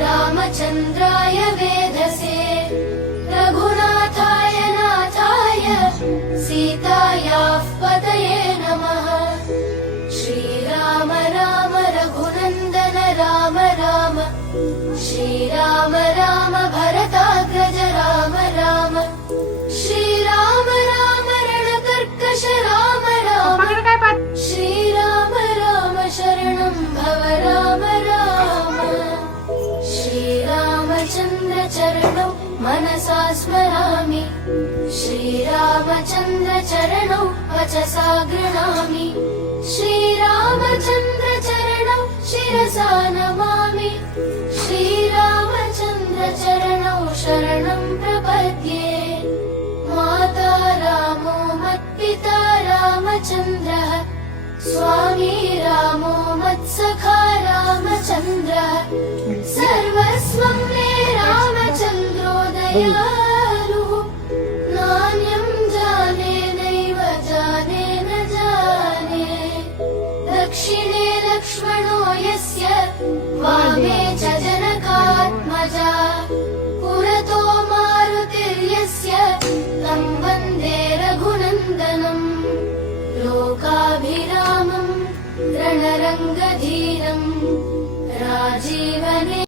रामचन्द्राय वेधसे रघुनाथाय नाथाय सीतायाः पतये नमः। श्रीराम राम रघुनन्दन राम राम श्रीराम राम भरताग्रज राम राम श्रीराम राम रणकर्कश राम राम श्रीराम राम शरणं भव राम राम। श्रीरामचन्द्र चरणौ मनसा स्मरामि श्रीरामचन्द्र चरणौ वचसा गृह्णामि श्रीरामचन्द्र चरणौ शिरसा नमामि श्रीरामचन्द्र चरणौ शरणं प्रपद्ये। माता रामो मत्पिता रामचन्द्रः स्वामी रामो मत्सखा रामचन्द्रः सर्वस्वं मे रामचन्द्रो दयालुः नान्यं जाने नैव जाने न जाने। दक्षिणे लक्ष्मणो यस्य वामे च जनकात्मजा पुरतो मारुतिर्यस्य तं वन्दे रघुनन्दनम्। लोकाभिरामं रणरङ्गधीरं राजीवने